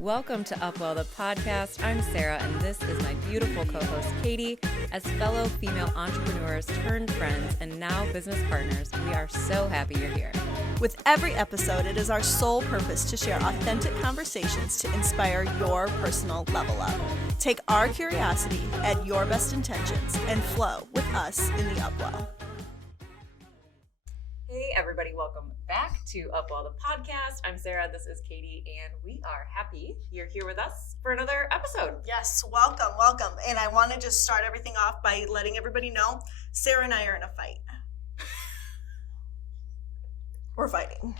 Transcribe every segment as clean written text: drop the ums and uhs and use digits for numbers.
Welcome to UpWell The Podcast. I'm Sarah, and this is my beautiful co-host, Katie. As fellow female entrepreneurs turned friends and now business partners, we are so happy you're here. With every episode, it is our sole purpose to share authentic conversations to inspire your personal level up. Take our curiosity, add your best intentions, and flow with us in the UpWell. Hey everybody, welcome back to UpWell The Podcast. I'm Sarah, this is Katie, and we are happy you're here with us for another episode. Yes, welcome. And I want to just start everything off by letting everybody know Sarah and I are in a fight. We're fighting.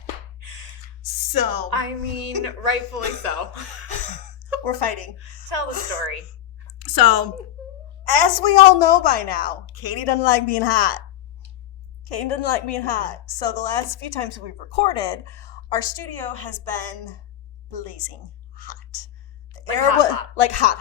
So. I mean, rightfully so. We're fighting. Tell the story. So, as we all know by now, Katie doesn't like being hot. So the last few times we've recorded, our studio has been blazing hot. The air was like hot.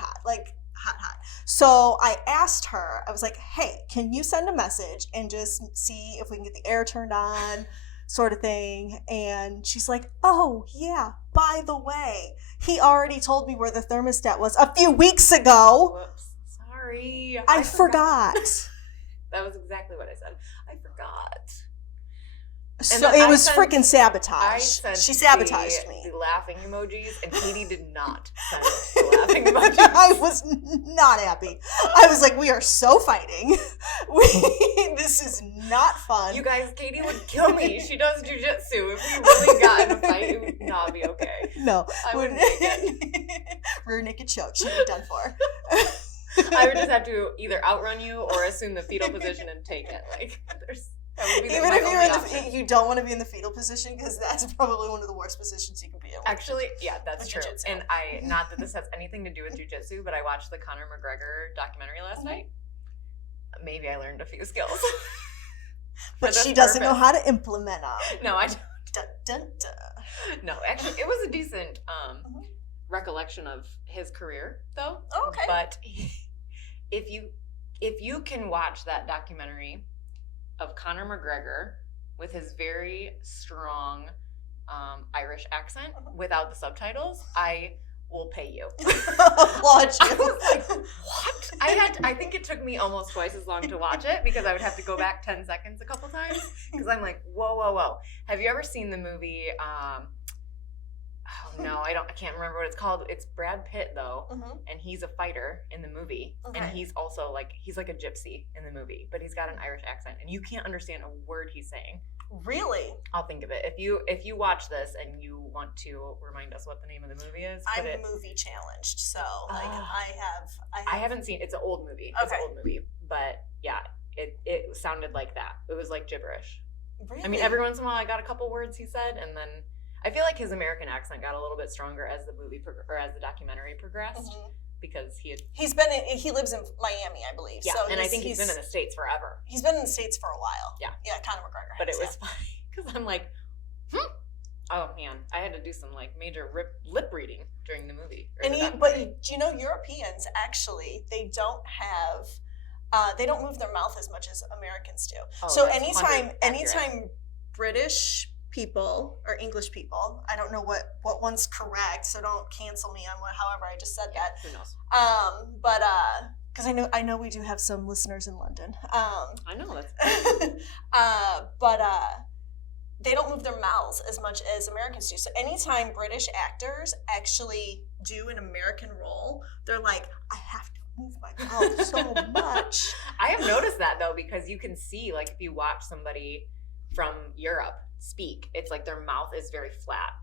So I asked her, I was like, hey, can you send a message and just see if we can get the air turned on, sort of thing. And she's like, oh yeah, by the way, he already told me where the thermostat was a few weeks ago. Whoops, sorry. I forgot. That was exactly what I said. I forgot. So it was freaking sabotage. She sabotaged me. The laughing emojis, and Katie did not send the laughing emojis. I was not happy. I was like, we are so fighting. This is not fun. You guys, Katie would kill me. She does jujitsu. If we really got in a fight, it would not be okay. No. I wouldn't make it. Rear naked choke. She'd be done for. I would just have to either outrun you or assume the fetal position and take it. Like, that would be even if you're you don't want to be in the fetal position, because that's probably one of the worst positions you can be in. Actually, yeah, that's true. Jiu-jitsu. And not that this has anything to do with jujitsu, but I watched the Conor McGregor documentary last night. Maybe I learned a few skills. But she doesn't know how to implement them. No, I don't. Dun, dun, dun. No, actually, it was a decent recollection of his career, though. Oh, okay. But if you can watch that documentary of Conor McGregor with his very strong Irish accent without the subtitles, I will pay you. Applaud you. I was like, what? I think it took me almost twice as long to watch it because I would have to go back 10 seconds a couple times because I'm like, whoa. Have you ever seen the movie? Oh no, I can't remember what it's called. It's Brad Pitt though, and he's a fighter in the movie, and he's also he's like a gypsy in the movie, but he's got an Irish accent, and you can't understand a word he's saying. Really? I'll think of it. If you watch this and you want to remind us what the name of the movie is, I'm movie challenged, so I haven't seen. It's an old movie. Okay. It's an old movie, but yeah, it sounded like that. It was like gibberish. Really? I mean, every once in a while I got a couple words he said, and then I feel like his American accent got a little bit stronger as the movie or as the documentary progressed because he lives in Miami, I believe. Yeah, so and I think he's been in the States forever. He's been in the States for a while. Yeah, Conor McGregor. But it was funny because I'm like, oh man, I had to do some major lip reading during the movie. But do you know Europeans actually they don't move their mouth as much as Americans do. Oh, so anytime British people or English people, I don't know what one's correct, so don't cancel me on however I just said that. Who knows? But because I know we do have some listeners in London. I know that's. But they don't move their mouths as much as Americans do. So anytime British actors actually do an American role, they're like, I have to move my mouth so much. I have noticed that though, because you can see if you watch somebody from Europe speak, it's like their mouth is very flat,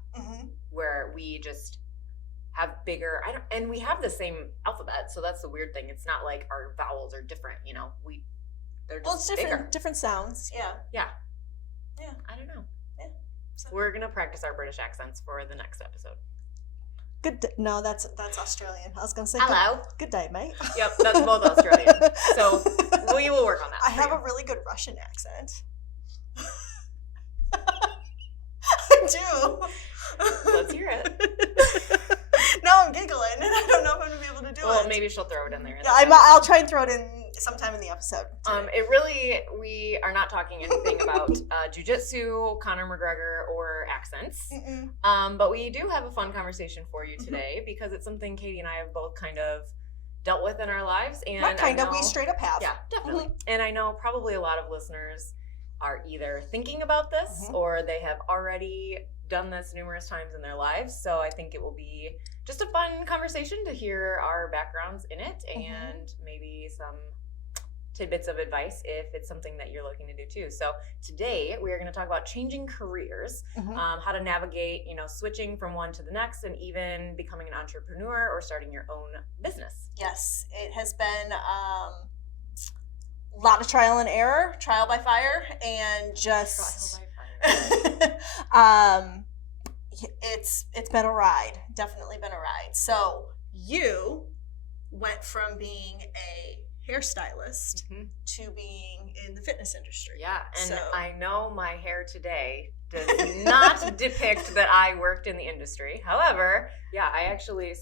where we just have bigger. And we have the same alphabet, so that's the weird thing. It's not like our vowels are different, they're just it's different sounds. Yeah. I don't know. Yeah. So. We're gonna practice our British accents for the next episode. No, that's Australian. I was gonna say hello. Good day, mate. Yep, that's both Australian. So we will work on that. I have a really good Russian accent. I do. Let's hear it. Now I'm giggling, and I don't know if I'm gonna be able to do it. Well, maybe she'll throw it in there. Yeah, I'll try and throw it in sometime in the episode. We are not talking anything about jujitsu, Conor McGregor, or accents. But we do have a fun conversation for you today because it's something Katie and I have both kind of dealt with in our lives. And we straight up have. Yeah, definitely. And I know probably a lot of listeners are either thinking about this or they have already done this numerous times in their lives. So I think it will be just a fun conversation to hear our backgrounds in it and maybe some tidbits of advice if it's something that you're looking to do too. So today we are going to talk about changing careers, how to navigate, switching from one to the next, and even becoming an entrepreneur or starting your own business. Yes, it has been a lot of trial and error, trial by fire, and just it's been a ride. Definitely been a ride. So you went from being a hairstylist to being in the fitness industry. Yeah, and I know my hair today does not depict that I worked in the industry. However, I actually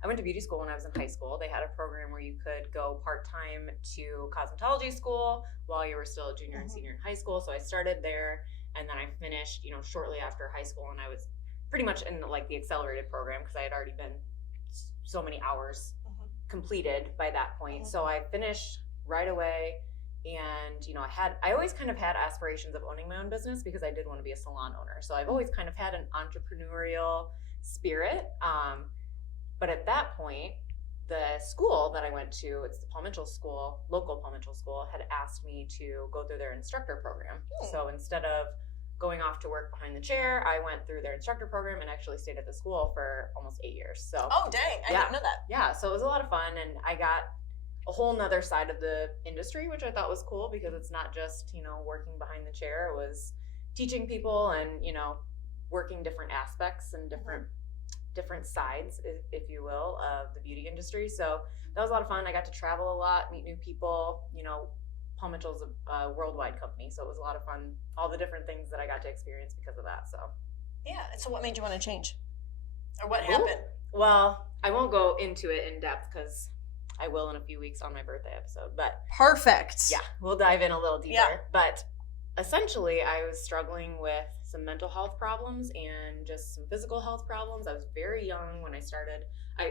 I went to beauty school when I was in high school. They had a program where you could go part-time to cosmetology school while you were still a junior and senior in high school. So I started there, and then I finished, shortly after high school, and I was pretty much in the accelerated program because I had already been so many hours completed by that point. So I finished right away, and I always kind of had aspirations of owning my own business because I did want to be a salon owner. So I've always kind of had an entrepreneurial spirit. But at that point, the school that I went to, it's the Paul Mitchell School, local Paul Mitchell School, had asked me to go through their instructor program. So instead of going off to work behind the chair, I went through their instructor program and actually stayed at the school for almost 8 years. So oh dang, I didn't know that. Yeah, so it was a lot of fun, and I got a whole nother side of the industry, which I thought was cool because it's not just working behind the chair. It was teaching people and working different aspects and different sides, if you will, of the beauty industry. So that was a lot of fun. I got to travel a lot, meet new people. Paul Mitchell's a worldwide company, so it was a lot of fun. All the different things that I got to experience because of that. So yeah. And so what made you want to change, or what happened? Well, I won't go into it in depth because I will in a few weeks on my birthday episode. But perfect. Yeah, we'll dive in a little deeper. Yeah. But essentially, I was struggling with some mental health problems and just some physical health problems. I was very young when I started.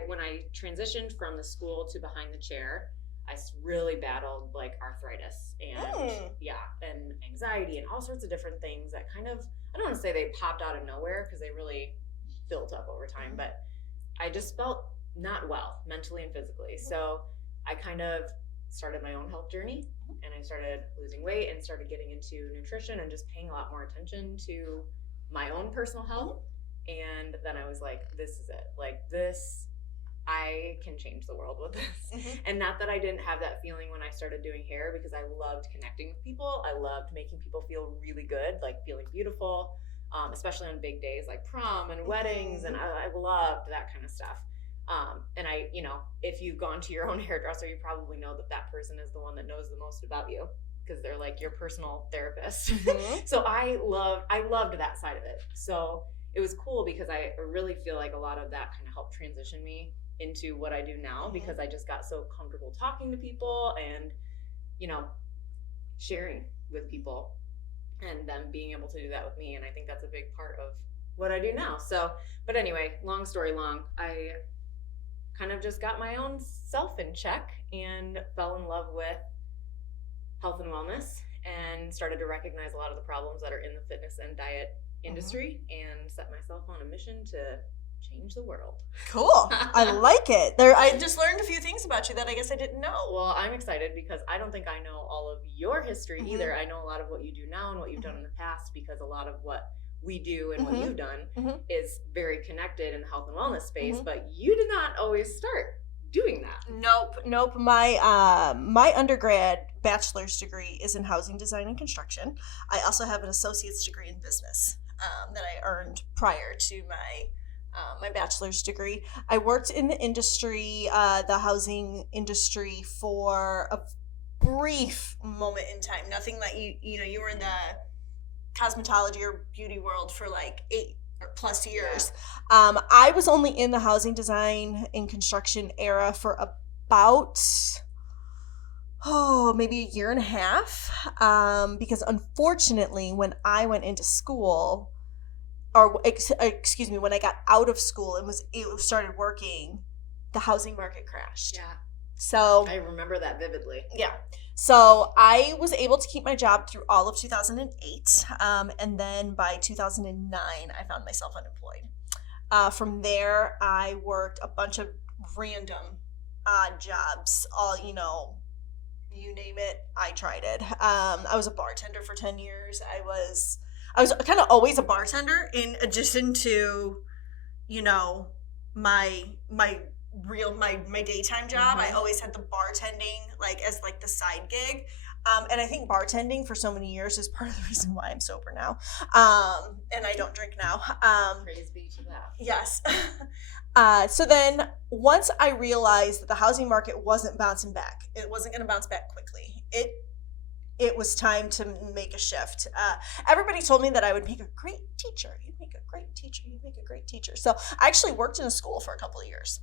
When I transitioned from the school to behind the chair, I really battled arthritis and and anxiety and all sorts of different things that kind of, I don't want to say they popped out of nowhere because they really built up over time, but I just felt not well mentally and physically. So I kind of started my own health journey, and I started losing weight and started getting into nutrition and just paying a lot more attention to my own personal health. And then I was like, this is it. I can change the world with this. And not that I didn't have that feeling when I started doing hair, because I loved connecting with people. I loved making people feel really good, feeling beautiful, especially on big days like prom and weddings. And I loved that kind of stuff. And if you've gone to your own hairdresser, you probably know that person is the one that knows the most about you because they're your personal therapist. So I loved that side of it. So it was cool because I really feel like a lot of that kind of helped transition me into what I do now because I just got so comfortable talking to people and, sharing with people and them being able to do that with me. And I think that's a big part of what I do now. So, but anyway, long story long, I kind of just got my own self in check and fell in love with health and wellness and started to recognize a lot of the problems that are in the fitness and diet industry and set myself on a mission to change the world. Cool. I like it. I just learned a few things about you that I guess I didn't know. Well, I'm excited because I don't think I know all of your history either. I know a lot of what you do now and what you've done in the past because a lot of what we do and what you've done is very connected in the health and wellness space, but you did not always start doing that. Nope. My undergrad bachelor's degree is in housing design and construction. I also have an associate's degree in business that I earned prior to my bachelor's degree. I worked in the industry, the housing industry, for a brief moment in time. Nothing that you were in the cosmetology or beauty world for 8 or plus years. Yeah. I was only in the housing design and construction era for about maybe a year and a half. Because unfortunately, when I went into school, or excuse me, when I got out of school and started working, the housing market crashed. Yeah. So I remember that vividly. Yeah. So I was able to keep my job through all of 2008. And then by 2009, I found myself unemployed. From there, I worked a bunch of random odd jobs. All, you name it, I tried it. I was a bartender for 10 years. I was kind of always a bartender in addition to, my daytime job. I always had the bartending as the side gig. And I think bartending for so many years is part of the reason why I'm sober now. And I don't drink now. Praise be to that. Yes. So then once I realized that the housing market wasn't bouncing back, it wasn't going to bounce back quickly. It was time to make a shift. Everybody told me that I would make a great teacher. You'd make a great teacher. You'd make a great teacher. So I actually worked in a school for a couple of years.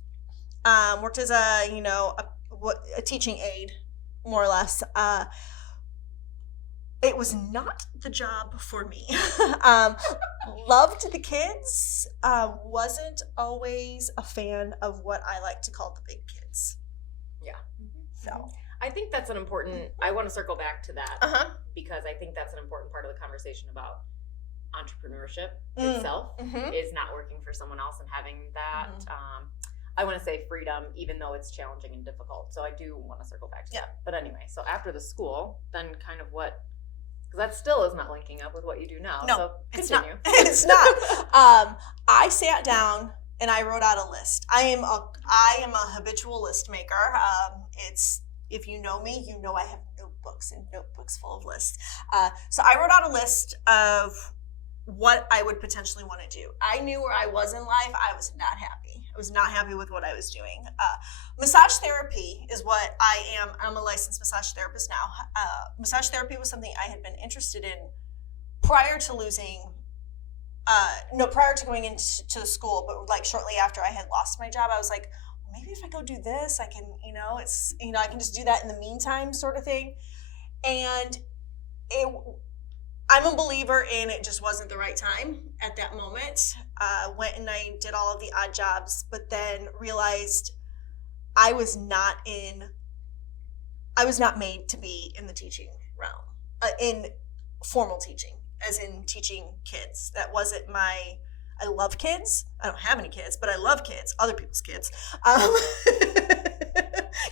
Worked as a teaching aide, more or less. It was not the job for me. Loved the kids. Wasn't always a fan of what I like to call the big kids. Yeah. So I think that's an important, I want to circle back to that because I think that's an important part of the conversation about entrepreneurship itself is not working for someone else and having that, I want to say freedom, even though it's challenging and difficult. So I do want to circle back to that. But anyway, so after the school, then kind of what, because that still is not linking up with what you do now. No, so continue. It's not. It's not. I sat down and I wrote out a list. I am a habitual list maker. If you know me, you know I have notebooks and notebooks full of lists. So I wrote out a list of what I would potentially want to do. I knew where I was in life. I was not happy. I was not happy with what I was doing. Massage therapy is what I am. I'm a licensed massage therapist now. Massage therapy was something I had been interested in prior to going into the school, but shortly after I had lost my job, I was like, maybe if I go do this, I can, I can just do that in the meantime sort of thing. And I'm a believer in it just wasn't the right time at that moment. Went and I did all of the odd jobs, but then realized I was not made to be in the teaching realm, in formal teaching, as in teaching kids. That wasn't I love kids. I don't have any kids, but I love kids, other people's kids.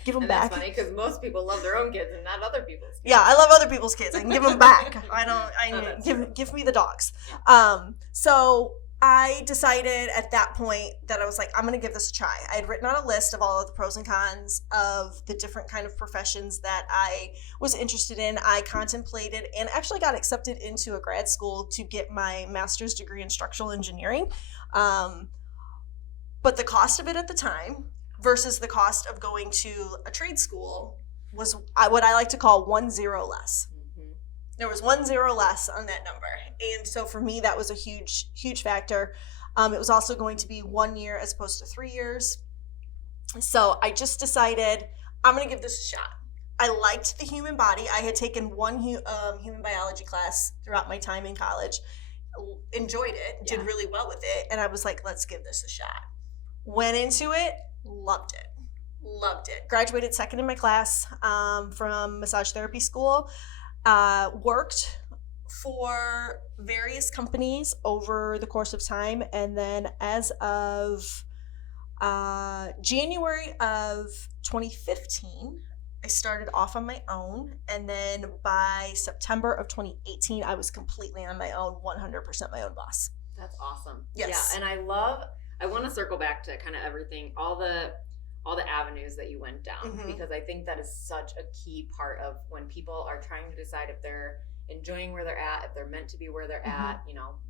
Give them back. That's funny because most people love their own kids and not other people's kids. Yeah, I love other people's kids. I can give them back. Give me the dogs. Yeah. So I decided at that point that I was like, I'm going to give this a try. I had written out a list of all of the pros and cons of the different kind of professions that I was interested in. I contemplated and actually got accepted into a grad school to get my master's degree in structural engineering. But the cost of it at the time versus the cost of going to a trade school was what I like to call 1 0 less. There was 1 0 less on that number. And so for me, that was a huge, huge factor. It was also going to be 1 year as opposed to 3 years. So I just decided I'm going to give this a shot. I liked the human body. I had taken one human biology class throughout my time in college, enjoyed it, did really well with it. And I was like, let's give this a shot. Went into it, loved it. Graduated second in my class from massage therapy school. Worked for various companies over the course of time, and then as of January of 2015, I started off on my own, and then by September of 2018, I was completely on my own, 100% my own boss. That's awesome. Yes. Yeah, and I want to circle back to kind of everything, all the avenues that you went down, because I think that is such a key part of when people are trying to decide if they're enjoying where they're at, if they're meant to be where they're at,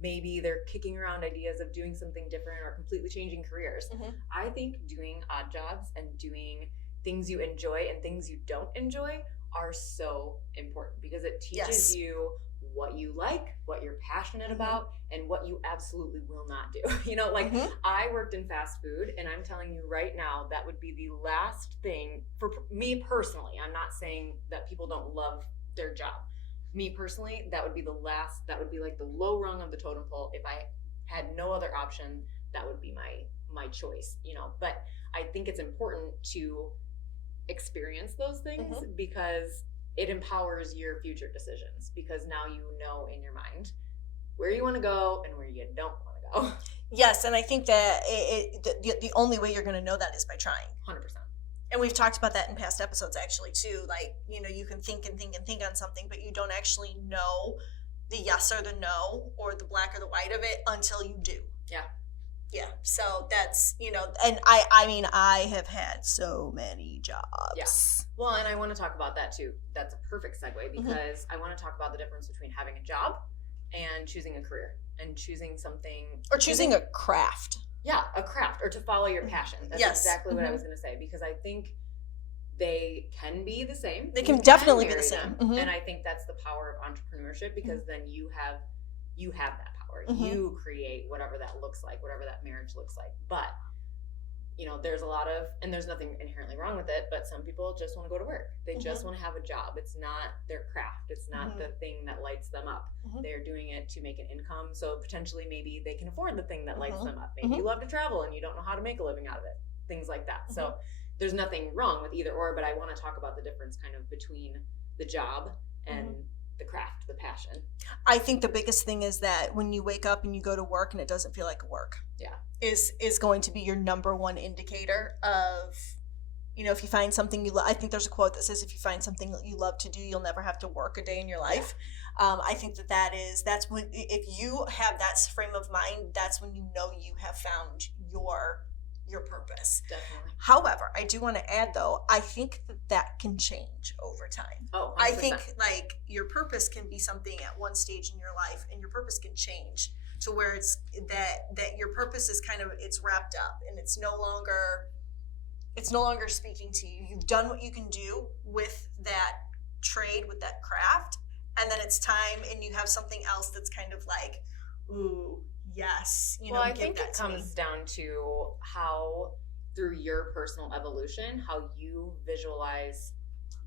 maybe they're kicking around ideas of doing something different or completely changing careers. I think doing odd jobs and doing things you enjoy and things you don't enjoy are so important because it teaches you what you like, what you're passionate about, and what you absolutely will not do. You know, like I worked in fast food, and I'm telling you right now, that would be the last thing for me personally. I'm not saying that people don't love their job. Me personally, that would be like the low rung of the totem pole. If I had no other option, that would be my choice, you know. But I think it's important to experience those things because it empowers your future decisions, because now you know in your mind where you want to go and where you don't want to go. Yes, and I think that the only way you're going to know that is by trying. 100%. And we've talked about that in past episodes actually too. Like, you know, you can think and think and think on something, but you don't actually know the yes or the no or the black or the white of it until you do. Yeah. Yeah. So that's, you know, and I mean, I have had so many jobs. Yes. Yeah. Well, and I want to talk about that too. That's a perfect segue, because I want to talk about the difference between having a job and choosing a career and choosing something. Or choosing a craft. Yeah, a craft, or to follow your passion. That's exactly what I was going to say, because I think they can be the same. They can definitely be the same. And I think that's the power of entrepreneurship, because then you have that power. You create whatever that looks like, whatever that marriage looks like. But, you know, there's there's nothing inherently wrong with it, but some people just want to go to work. They just want to have a job. It's not their craft. It's not the thing that lights them up. They're doing it to make an income. So potentially maybe they can afford the thing that lights them up. Maybe you love to travel and you don't know how to make a living out of it. Things like that. So there's nothing wrong with either or, but I want to talk about the difference kind of between the job and the craft, the passion. I think the biggest thing is that when you wake up and you go to work and it doesn't feel like work. Yeah. Is going to be your number one indicator of, you know, if you find something you love. I think there's a quote that says, if you find something that you love to do, you'll never have to work a day in your life. I think that's when, if you have that frame of mind, that's when you know you have found your purpose. Definitely. However, I do want to add though, I think that can change over time. Oh, 100%. I think like your purpose can be something at one stage in your life, and your purpose can change to where it's that your purpose is kind of, it's wrapped up and it's no longer speaking to you. You've done what you can do with that trade, with that craft, and then it's time and you have something else that's kind of like, ooh, yes. You know, I think it comes down to how, through your personal evolution, how you visualize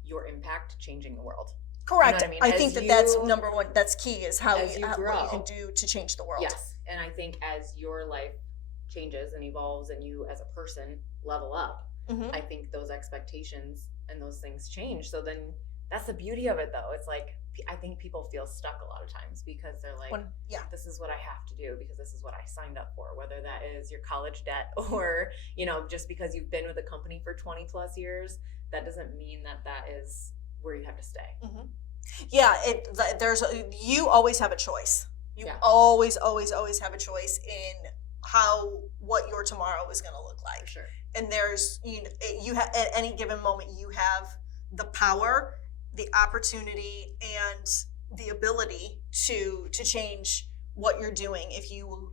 your impact changing the world. Correct. You know what I mean? I think that's number one. That's key, is what you can do to change the world. Yes. And I think as your life changes and evolves and you as a person level up, I think those expectations and those things change. So then that's the beauty of it, though. It's like, I think people feel stuck a lot of times because they're like, this is what I have to do because this is what I signed up for, whether that is your college debt or, you know, just because you've been with a company for 20 plus years, that doesn't mean that is where you have to stay. Yeah, you always have a choice. You always have a choice in what your tomorrow is going to look like. Sure. And there's, you have, at any given moment, you have the power, the opportunity, and the ability to change what you're doing. If you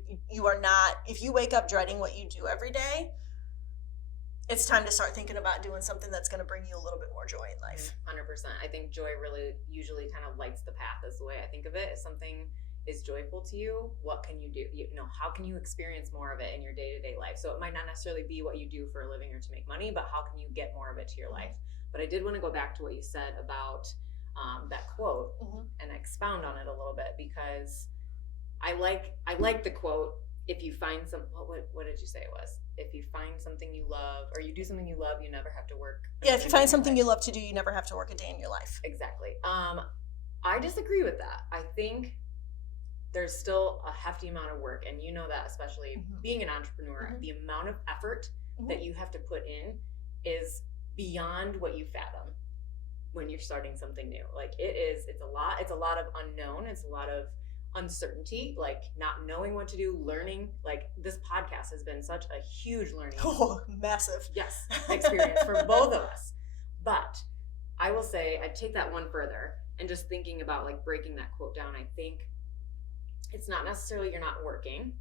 wake up dreading what you do every day, it's time to start thinking about doing something that's going to bring you a little bit more joy in life. 100%. I think joy really usually kind of lights the path, is the way I think of it. If something is joyful to you, what can you do? How can you experience more of it in your day-to-day life? So it might not necessarily be what you do for a living or to make money, but how can you get more of it to your life? But I did want to go back to what you said about that quote and expound on it a little bit, because I like the quote. If you find what did you say it was? If you find something you love, or you do something you love, you never have to work. Yeah, if you find something you love to do, you never have to work a day in your life. Exactly. I disagree with that. I think there's still a hefty amount of work, and you know that, especially being an entrepreneur, the amount of effort that you have to put in is beyond what you fathom when you're starting something new. Like it's a lot of unknown. It's a lot of uncertainty, like not knowing what to do, learning. Like this podcast has been such a huge learning massive experience for both of us. But I will say, I take that one further, and just thinking about like breaking that quote down, I think it's not necessarily you're not working,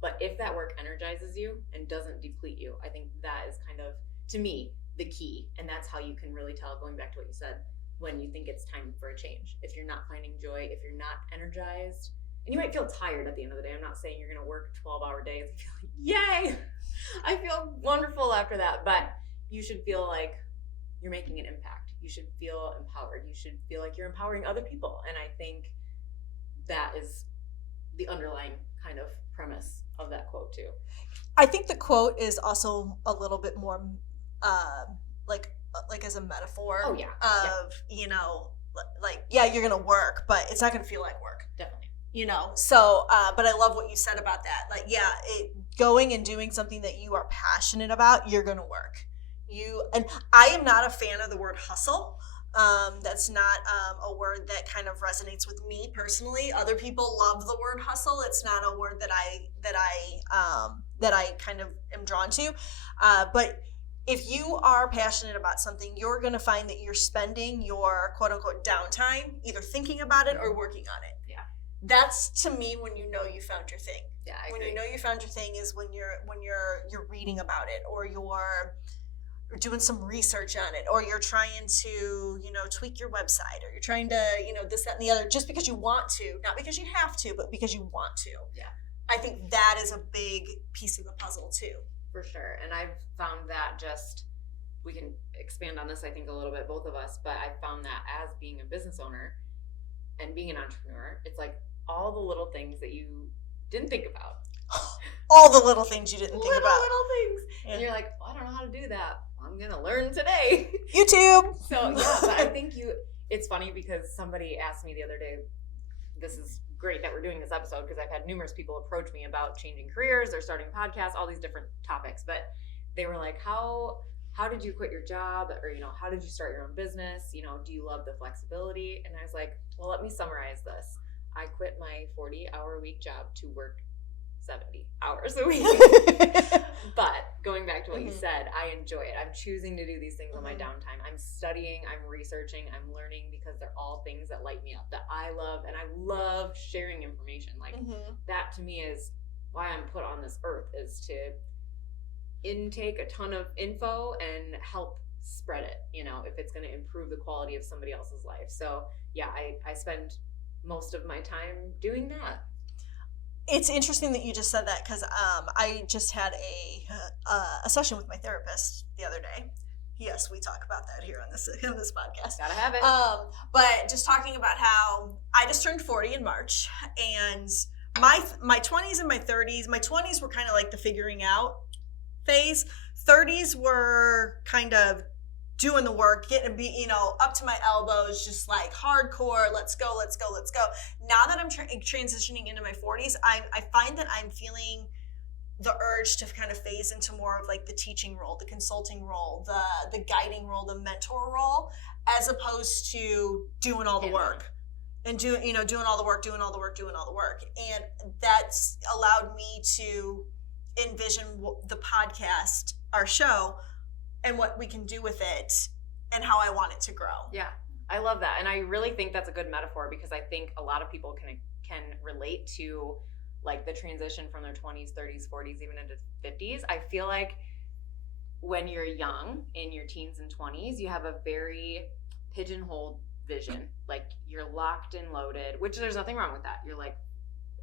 but if that work energizes you and doesn't deplete you, I think that is kind of, to me, the key. And that's how you can really tell, going back to what you said, when you think it's time for a change. If you're not finding joy, if you're not energized, and you might feel tired at the end of the day. I'm not saying you're going to work 12-hour days and feel like, yay, I feel wonderful after that. But you should feel like you're making an impact. You should feel empowered. You should feel like you're empowering other people. And I think that is the underlying kind of premise of that quote too. I think the quote is also a little bit more like as a metaphor of, you know, like, yeah, you're going to work, but it's not going to feel like work. Definitely. You know, so, but I love what you said about that. Like, yeah, going and doing something that you are passionate about, you're going to work. And I am not a fan of the word hustle. That's not a word that kind of resonates with me personally. Other people love the word hustle. It's not a word that I kind of am drawn to. But if you are passionate about something, you're going to find that you're spending your quote unquote downtime either thinking about it or working on it. Yeah. That's to me when you know you found your thing. Yeah, I agree. When you know you found your thing is when you're reading about it, or you're doing some research on it, or you're trying to, you know, tweak your website, or you're trying to, you know, this, that, and the other, just because you want to, not because you have to, but because you want to. Yeah. I think that is a big piece of the puzzle too. For sure. And I've found that we can expand on this, I think, a little bit, both of us, but I found that as being a business owner and being an entrepreneur, it's like all the little things that you didn't think about. All the little things you didn't think about. Little things. Yeah. And you're like, well, I don't know how to do that. I'm going to learn today. YouTube. So, yeah, but I think it's funny because somebody asked me the other day, this is great that we're doing this episode because I've had numerous people approach me about changing careers or starting podcasts, all these different topics. But they were like, how did you quit your job? Or, you know, how did you start your own business? You know, do you love the flexibility? And I was like, well, let me summarize this. I quit my 40-hour-a-week job to work 70 hours a week. But going back to what you said, I enjoy it. I'm choosing to do these things on my downtime. I'm studying, I'm researching, I'm learning because they're all things that light me up, that I love, and I love sharing information. Like that to me is why I'm put on this earth, is to intake a ton of info and help spread it, you know, if it's going to improve the quality of somebody else's life. So yeah, I spend most of my time doing that. It's interesting that you just said that because I just had a session with my therapist the other day. Yes, we talk about that here on this podcast. Gotta have it. But just talking about how I just turned 40 in March, and my 20s and my 30s. My 20s were kind of like the figuring out phase. 30s were kind of doing the work, getting up to my elbows, just like hardcore, let's go. Now that I'm transitioning into my 40s, I find that I'm feeling the urge to kind of phase into more of like the teaching role, the consulting role, the guiding role, the mentor role, as opposed to doing all the work. And doing all the work. And that's allowed me to envision the podcast, our show, and what we can do with it and how I want it to grow. Yeah, I love that. And I really think that's a good metaphor because I think a lot of people can relate to like the transition from their 20s, 30s, 40s, even into 50s. I feel like when you're young, in your teens and 20s, you have a very pigeonholed vision. Like you're locked and loaded, which there's nothing wrong with that. You're like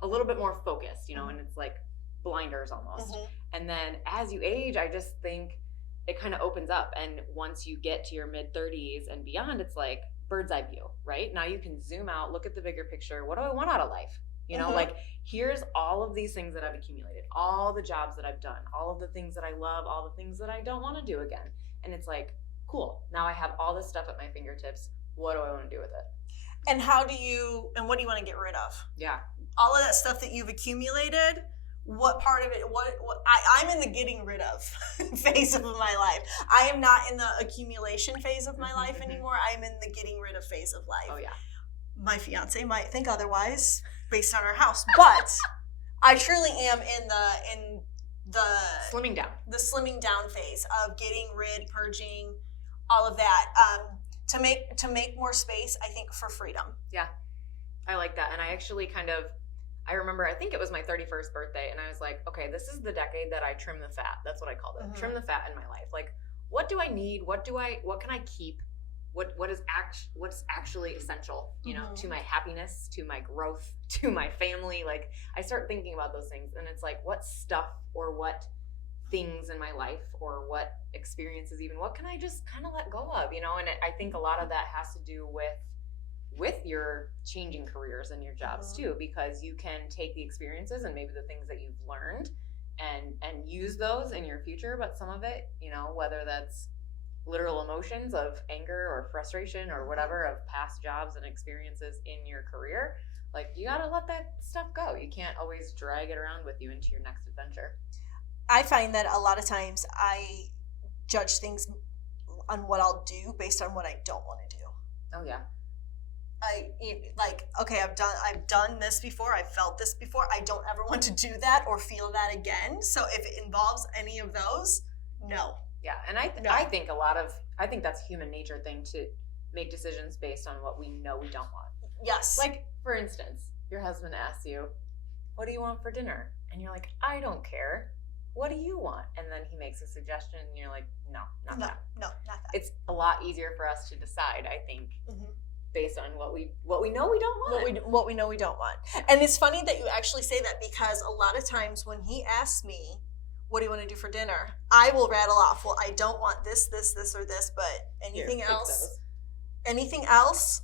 a little bit more focused, you know, and it's like blinders almost. And then as you age, I just think it kind of opens up. And once you get to your mid 30s and beyond, it's like bird's eye view, right? Now you can zoom out, look at the bigger picture. What do I want out of life? You know, like here's all of these things that I've accumulated, all the jobs that I've done, all of the things that I love, all the things that I don't want to do again. And it's like, cool. Now I have all this stuff at my fingertips. What do I want to do with it? And what do you want to get rid of? Yeah. All of that stuff that you've accumulated, what part of it, I'm in the getting rid of phase of my life. I am not in the accumulation phase of my life anymore. I'm in the getting rid of phase of life. Oh, yeah. My fiance might think otherwise based on our house, but I truly am in the slimming down. The slimming down phase of getting rid, purging, all of that, to make more space, I think, for freedom. Yeah. I like that. And I actually I remember, I think it was my 31st birthday, and I was like, okay, this is the decade that I trim the fat. That's what I called it. Trim the fat in my life. Like, what do I need? What can I keep? what's actually essential, to my happiness, to my growth, to my family. Like, I start thinking about those things, and it's like, what stuff or what things in my life or what experiences, even what can I just kind of let go of, and I think a lot of that has to do with your changing careers and your jobs too, because you can take the experiences and maybe the things that you've learned and use those in your future, but some of it, whether that's literal emotions of anger or frustration or whatever of past jobs and experiences in your career, like, you gotta let that stuff go. You can't always drag it around with you into your next adventure. I find that a lot of times I judge things on what I'll do based on what I don't want to do. Oh yeah. Okay, I've done this before, I've felt this before, I don't ever want to do that or feel that again. So if it involves any of those, no. Yeah, and I think I think that's a human nature thing, to make decisions based on what we know we don't want. Yes. Like, for instance, your husband asks you, what do you want for dinner? And you're like, I don't care. What do you want? And then he makes a suggestion and you're like, no, not that. No, not that. It's a lot easier for us to decide, I think, based on what we know we don't want. What we know we don't want. And it's funny that you actually say that, because a lot of times when he asks me, what do you want to do for dinner? I will rattle off, well, I don't want this, or this, but anything else,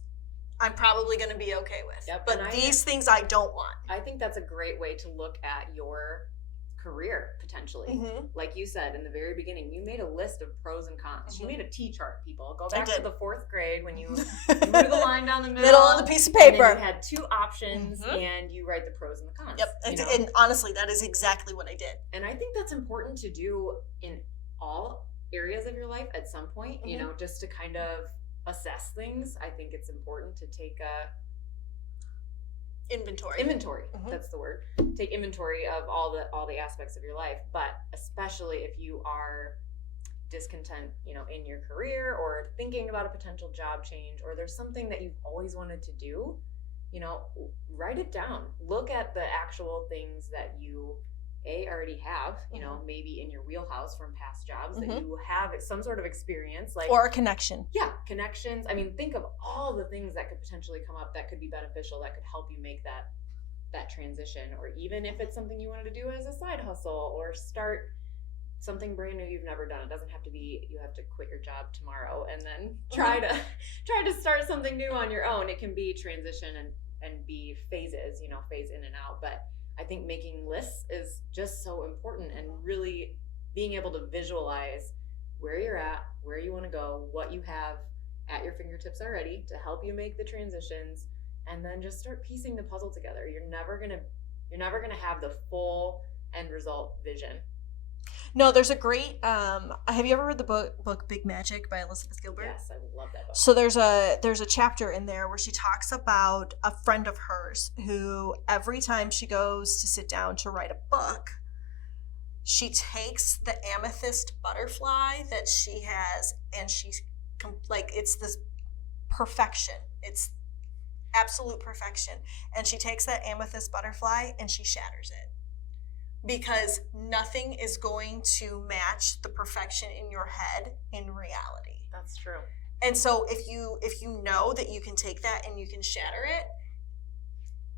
I'm probably going to be okay with. Yep, but these things I don't want. I think that's a great way to look at your career, potentially. Like you said in the very beginning, you made a list of pros and cons. You made a T-chart, people. Go back to the 4th grade when you drew the line down the middle of the piece of paper. And you had 2 options, and you write the pros and the cons. Yep, and honestly, that is exactly what I did. And I think that's important to do in all areas of your life at some point, just to kind of assess things. I think it's important to take inventory. That's the word. Take inventory of all the aspects of your life, but especially if you are discontent, in your career, or thinking about a potential job change, or there's something that you've always wanted to do, write it down. Look at the actual things that you already have, maybe in your wheelhouse from past jobs, that you have some sort of experience, like, or a connection. Yeah, connections. I mean, think of all the things that could potentially come up that could be beneficial, that could help you make that transition, or even if it's something you wanted to do as a side hustle, or start something brand new you've never done. It doesn't have to be you have to quit your job tomorrow and then try to start something new on your own. It can be transition and be phases, phase in and out, but I think making lists is just so important, and really being able to visualize where you're at, where you want to go, what you have at your fingertips already to help you make the transitions, and then just start piecing the puzzle together. You're never gonna have the full end result vision. No, there's a great have you ever read the book Big Magic by Elizabeth Gilbert? Yes, I love that book. So there's a chapter in there where she talks about a friend of hers who, every time she goes to sit down to write a book, she takes the amethyst butterfly that she has, and she's it's this perfection. It's absolute perfection. And she takes that amethyst butterfly and she shatters it. Because nothing is going to match the perfection in your head in reality. That's true. And so if you know that you can take that and you can shatter it,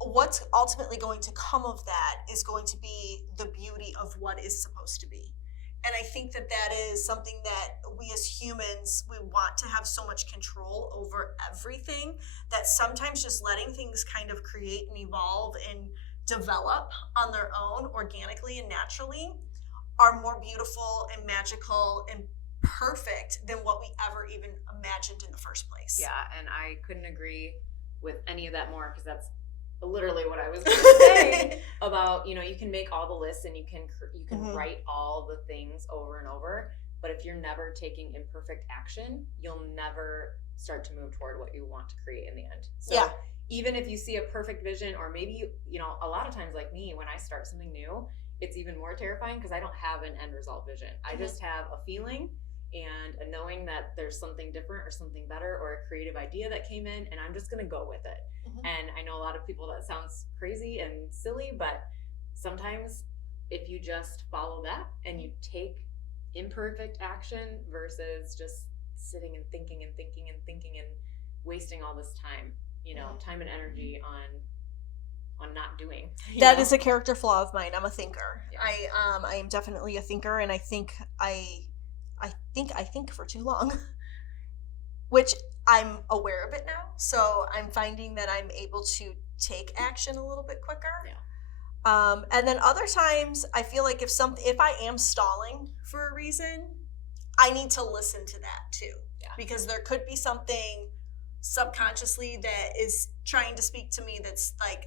what's ultimately going to come of that is going to be the beauty of what is supposed to be. And I think that is something that we as humans, we want to have so much control over everything, that sometimes just letting things kind of create and evolve and develop on their own organically and naturally are more beautiful and magical and perfect than what we ever even imagined in the first place. Yeah, and I couldn't agree with any of that more, because that's literally what I was going to say about, you can make all the lists and you can write all the things over and over, but if you're never taking imperfect action, you'll never start to move toward what you want to create in the end. So even if you see a perfect vision, or maybe a lot of times, like me, when I start something new, it's even more terrifying because I don't have an end result vision. I just have a feeling and a knowing that there's something different or something better or a creative idea that came in, and I'm just going to go with it. And I know a lot of people, that sounds crazy and silly, but sometimes if you just follow that and you take imperfect action versus just sitting and thinking and thinking and thinking and wasting all this time, time and energy on not doing. That is a character flaw of mine. I'm a thinker. Yeah. I am definitely a thinker, and I think I think for too long, which I'm aware of it now. So I'm finding that I'm able to take action a little bit quicker. Yeah. And then other times I feel like if I am stalling for a reason, I need to listen to that too. Yeah. Because there could be something subconsciously that is trying to speak to me that's like,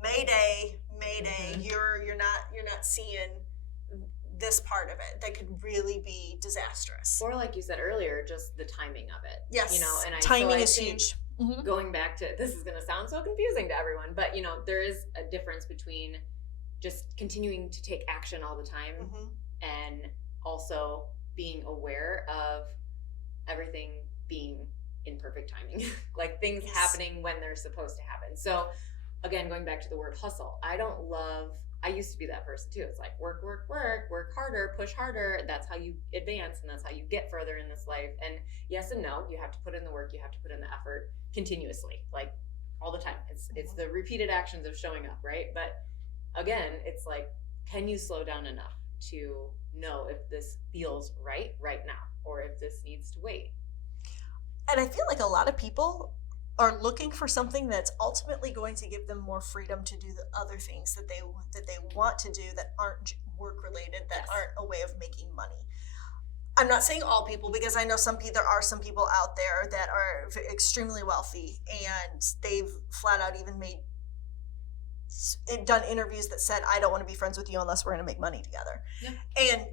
Mayday, mm-hmm. you're not seeing this part of it that could really be disastrous. Or like you said earlier, just the timing of it. Yes, timing is huge. Mm-hmm. Going back to, this is going to sound so confusing to everyone, but there is a difference between just continuing to take action all the time mm-hmm. and also being aware of everything being in perfect timing, like things yes. happening when they're supposed to happen. So again, going back to the word hustle, I used to be that person too. It's like work harder, push harder. That's how you advance, and that's how you get further in this life. And yes and no, you have to put in the work, you have to put in the effort continuously, like all the time. It's the repeated actions of showing up, right? But again, it's like, can you slow down enough to know if this feels right now, or if this needs to wait? And I feel like a lot of people are looking for something that's ultimately going to give them more freedom to do the other things that they want to do that aren't work related, that yes. aren't a way of making money. I'm not saying all people, because I know there are some people out there that are extremely wealthy, and they've flat out even done interviews that said, I don't want to be friends with you unless we're going to make money together. Yeah. And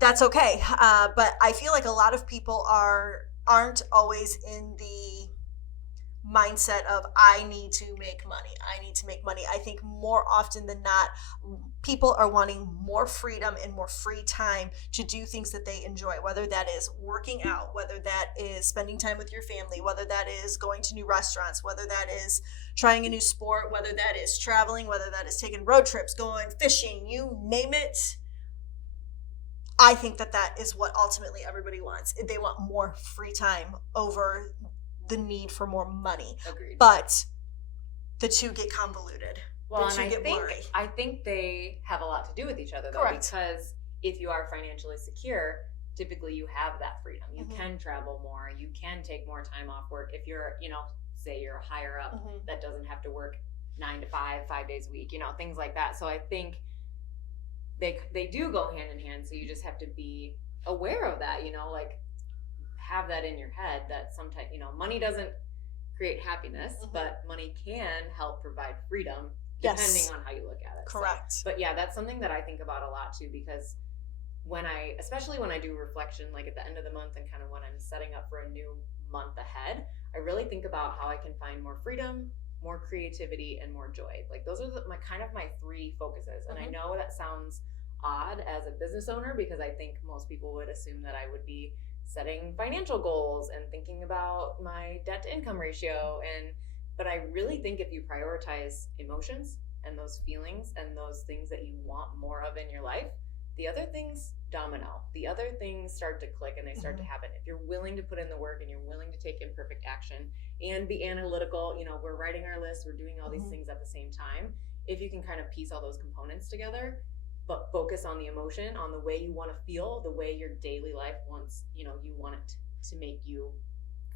that's okay. But I feel like a lot of people aren't always in the mindset of I need to make money. I think more often than not, people are wanting more freedom and more free time to do things that they enjoy, whether that is working out, whether that is spending time with your family, whether that is going to new restaurants, whether that is trying a new sport, whether that is traveling, whether that is taking road trips, going fishing, you name it. I think that is what ultimately everybody wants. They want more free time over the need for more money. Agreed. But the two get convoluted. Well, and I think they have a lot to do with each other, though. Correct. Because if you are financially secure, typically you have that freedom. You mm-hmm. can travel more. You can take more time off work. If you're, say you're higher up, mm-hmm. that doesn't have to work 9 to 5 days a week, things like that. So I think they do go hand in hand. So you just have to be aware of that, like have that in your head that sometimes, money doesn't create happiness, mm-hmm. but money can help provide freedom depending yes. on how you look at it. Correct. So, but yeah, that's something that I think about a lot too, because especially when I do reflection, like at the end of the month and kind of when I'm setting up for a new month ahead, I really think about how I can find more freedom, more creativity, and more joy. Like those are my 3 focuses. And mm-hmm. I know that sounds odd as a business owner, because I think most people would assume that I would be setting financial goals and thinking about my debt to income ratio. But I really think if you prioritize emotions and those feelings and those things that you want more of in your life, the other things domino. The other things start to click and they start mm-hmm. to happen. If you're willing to put in the work and you're willing to take imperfect action and be analytical, we're writing our list, we're doing all these mm-hmm. things at the same time. If you can kind of piece all those components together, but focus on the emotion, on the way you want to feel, the way your daily life wants, you want it to make you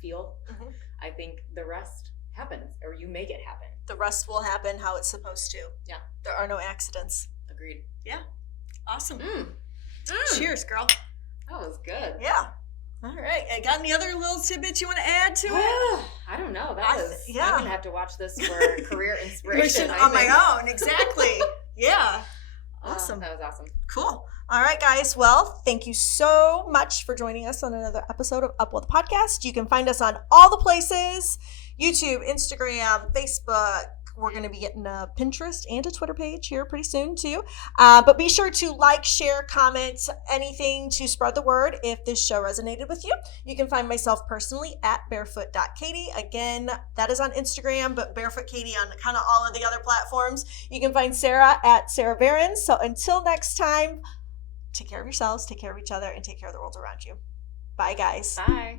feel, mm-hmm. I think the rest happens, or you make it happen. The rest will happen how it's supposed to. Yeah. There are no accidents. Agreed. Yeah. Awesome. Cheers, girl. That was good. Yeah. All right. Got any other little tidbits you want to add to it? I don't know. I'm going to have to watch this for career inspiration. On my own. Exactly. Yeah. Awesome. That was awesome. Cool. All right, guys. Well, thank you so much for joining us on another episode of UpWell The Podcast. You can find us on all the places: YouTube, Instagram, Facebook. We're going to be getting a Pinterest and a Twitter page here pretty soon, too. But be sure to like, share, comment, anything to spread the word if this show resonated with you. You can find myself personally at barefoot.katie. Again, that is on Instagram, but Barefoot Katie on kind of all of the other platforms. You can find Sarah at Sarah Barron. So until next time, take care of yourselves, take care of each other, and take care of the world around you. Bye, guys. Bye.